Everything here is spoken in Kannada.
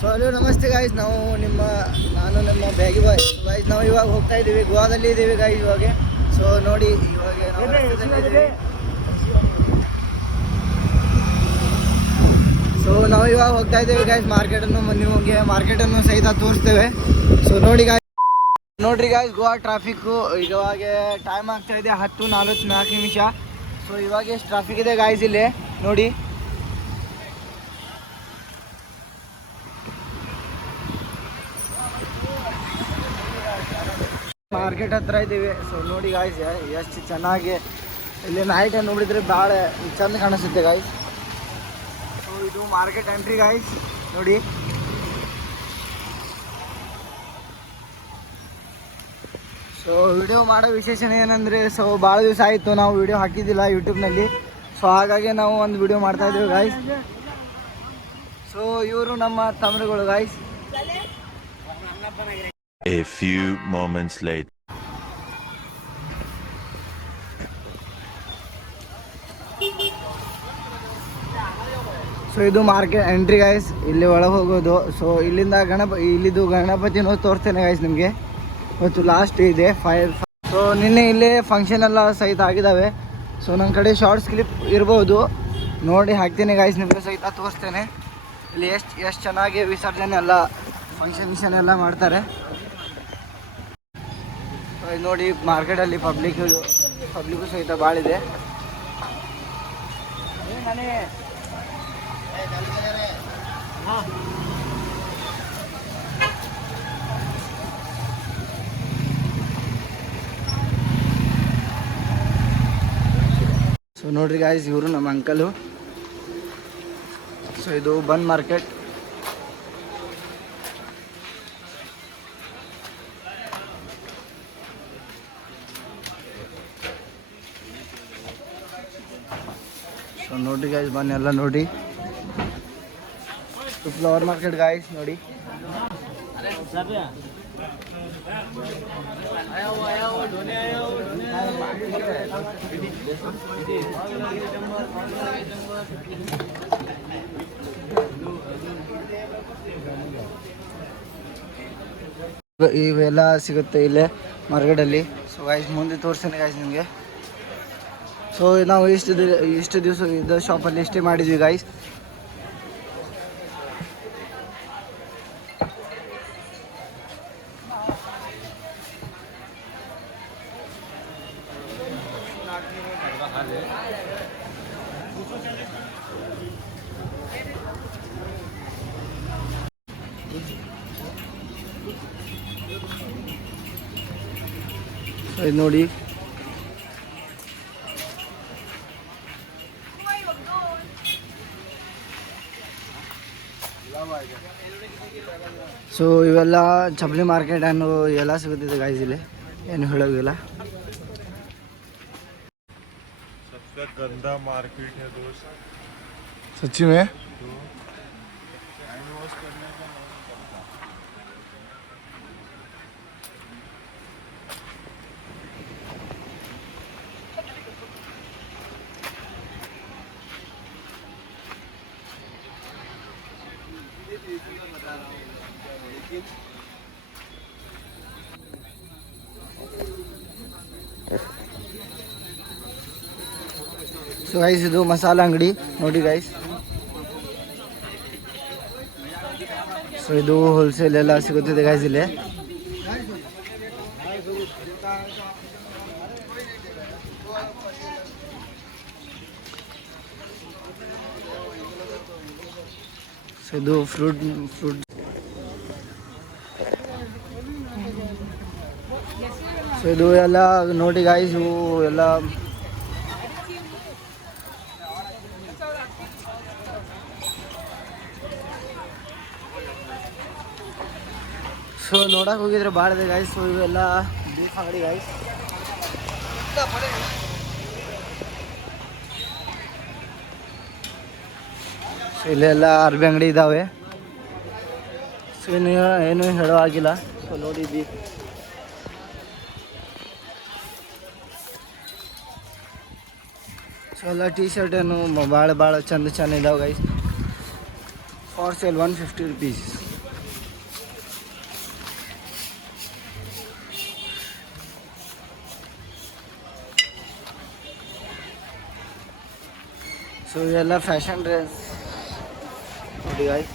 ಸೊ ಹಲೋ ನಮಸ್ತೆ ಗಾಯ್ಸ್, ನಾನು ನಮ್ಮ ಬ್ಯಾಗಿ ಬಾಯ್ ಗಾಯ್ಸ್. ನಾವು ಇವಾಗ ಹೋಗ್ತಾ ಇದ್ದೀವಿ, ಗೋವಾದಲ್ಲಿ ಇದ್ದೀವಿ ಗಾಯ್ಸ್ ಇವಾಗ. ಸೊ ನೋಡಿ ಇವಾಗ ನಾವು ರಸ್ತೆದಲ್ಲಿದ್ದೀವಿ. ಸೊ ನಾವು ಇವಾಗ ಹೋಗ್ತಾ ಇದ್ದೀವಿ ಗಾಯ್ಸ್ ಮಾರ್ಕೆಟನ್ನು. ನಿಮಗೆ ಮಾರ್ಕೆಟನ್ನು ಸಹಿತ ತೋರಿಸ್ತೇವೆ. ಸೊ ನೋಡ್ರಿ ಗಾಯ್ಸ್, ಗೋವಾ ಟ್ರಾಫಿಕ್ಕು ಇವಾಗ ಟೈಮ್ ಆಗ್ತಾ ಇದೆ 10:44. ಸೊ ಇವಾಗ ಎಷ್ಟು ಟ್ರಾಫಿಕ್ ಇದೆ ಗಾಯ್ಸ್ ಇಲ್ಲಿ ನೋಡಿ. ಮಾರ್ಕೆಟ್ ಹತ್ರ ಇದ್ದೀವಿ. ಸೊ ನೋಡಿ ಗಾಯ್ಸ್, ಎಷ್ಟು ಚೆನ್ನಾಗಿ ಇಲ್ಲಿ ನೈಟ್ ನೋಡಿದ್ರೆ ಭಾಳ ಚಂದ ಕಾಣಿಸುತ್ತೆ ಗಾಯ್ಸ್. ಸೊ ಇದು ಮಾರ್ಕೆಟ್ ಎಂಟ್ರಿ ಗಾಯ್ಸ್ ನೋಡಿ. ಸೊ ವಿಡಿಯೋ ಮಾಡೋ ವಿಶೇಷ ಏನಂದರೆ, ಸೊ ಭಾಳ ದಿವಸ ಆಯಿತು ನಾವು ವಿಡಿಯೋ ಹಾಕಿದ್ದಿಲ್ಲ ಯೂಟ್ಯೂಬ್ನಲ್ಲಿ. ಸೊ ಹಾಗಾಗಿ ನಾವು ಒಂದು ವಿಡಿಯೋ ಮಾಡ್ತಾ ಇದ್ದೀವಿ ಗಾಯ್ಸ್. ಸೊ ಇವರು ನಮ್ಮ ತಮಿಳುಗಳು guys. A few moments later. So ಇದು ಮಾರ್ಕೆಟ್ ಎಂಟ್ರಿ ಗಾಯ್ಸ್, ಇಲ್ಲಿ ಒಳಗೆ ಹೋಗೋದು. ಸೊ ಇಲ್ಲಿಂದ ಇಲ್ಲಿದ್ದು ಗಣಪತಿನೂ ತೋರಿಸ್ತೇನೆ ಗಾಯ್ಸ್ ನಿಮಗೆ. ಇವತ್ತು ಲಾಸ್ಟ್ ಇದೆ 5. ಸೊ ನಿನ್ನೆ ಇಲ್ಲೇ ಫಂಕ್ಷನ್ ಎಲ್ಲ ಸಹಿತ ಆಗಿದ್ದಾವೆ. ಸೊ ನನ್ನ ಕಡೆ ಶಾರ್ಟ್ಸ್ ಕ್ಲಿಪ್ ಇರ್ಬೋದು, ನೋಡಿ ಹಾಕ್ತೇನೆ ಗಾಯ್ಸ್, ನಿಮಗೆ ಸಹಿತ ತೋರಿಸ್ತೇನೆ. ಇಲ್ಲಿ ಎಷ್ಟು ಚೆನ್ನಾಗಿ ವಿಸರ್ಜನೆ ಎಲ್ಲ ಫಂಕ್ಷನ್ ಎಲ್ಲ ಮಾಡ್ತಾರೆ. ನೋಡಿ ಮಾರ್ಕೆಟಲ್ಲಿ ಪಬ್ಲಿಕ್ಕು ಸಹಿತ ಭಾಳ ಇದೆ. ಸೊ ನೋಡ್ರಿ ಗಾಯ್ಸ್, ಇವರು ನಮ್ಮ ಅಂಕಲು. ಸೊ ಇದು ಬಂದ್ ಮಾರ್ಕೆಟ್. ಸೊ ನೋಡ್ರಿ ಗಾಯ್ಸ್, ಬನ್ನೆಲ್ಲ ನೋಡಿ. ಫ್ಲವರ್ ಮಾರ್ಕೆಟ್ ಗಾಯ್ಸ್ ನೋಡಿ. ಇವೆಲ್ಲ ಸಿಗುತ್ತೆ ಇಲ್ಲೇ ಮಾರ್ಕೆಟಲ್ಲಿ. ಸೊ ಗಾಯ್ಸ್ ಮುಂದೆ ತೋರಿಸ್ತೇನೆ ಗಾಯ್ಸ್ ನಿಮಗೆ. ಸೊ ನಾವು ಇಷ್ಟು ದಿವಸ ಇದು ಶಾಪಲ್ಲಿ ಸ್ಟೇ ಮಾಡಿದ್ವಿ ಗಾಯ್ಸ್. ಇದು ನೋಡಿ, ಸೊ ಇವೆಲ್ಲ ಚಪ್ಪಲಿ ಮಾರ್ಕೆಟ್ ಅನ್ನು ಎಲ್ಲ ಸಿಗುತ್ತಿದೆ ಗಾಯ್ಸ್ ಇಲ್ಲಿ, ಏನು ಹೇಳೋದಿಲ್ಲ. सबसे गंदा मार्केट है दोस्त, सच्ची में. ಸೊ ಗೈಸ್, ಇದು ಮಸಾಲ ಅಂಗಡಿ ನೋಡಿ ಗೈಸ್. ಸೊ ಇದು ಹೋಲ್ಸೇಲ್ ಎಲ್ಲ ಸಿಗುತ್ತಿದೆ ಗೈಸ್ ಇಲ್ಲಿ. ಸೊ ಇದು ಫ್ರೂಟ್. ಸೊ ಇದು ಎಲ್ಲ ನೋಡಿ ಗಾಯ್ಸ್, ಇವು ಎಲ್ಲ ಸೊ ನೋಡಕ್ಕೆ ಹೋಗಿದ್ರೆ ಭಾಳ ಇದೆ ಗಾಯ್ಸ್. ಸೊ ಇವೆಲ್ಲ ಬೀಫ್ ಅಂಗಡಿ ಗಾಯ್ಸ್. ಸೊ ಇಲ್ಲೆಲ್ಲ ಅರ್ಬಿ ಅಂಗಡಿ ಇದ್ದಾವೆ. ಸೊ ಏನು ಹೇಳೋ ಆಗಿಲ್ಲ. ಸೊ ನೋಡಿ ಬೀಫ್. ಸೊ ಎಲ್ಲ ಟಿ ಶರ್ಟ್ ಏನು ಭಾಳ ಚಂದ ಇದಾವೆ guys. For sale 150 rupees. So ಇವೆಲ್ಲ ಫ್ಯಾಷನ್ ಡ್ರೆಸ್ ನೋಡಿ ಗಾಯ್ಸ್.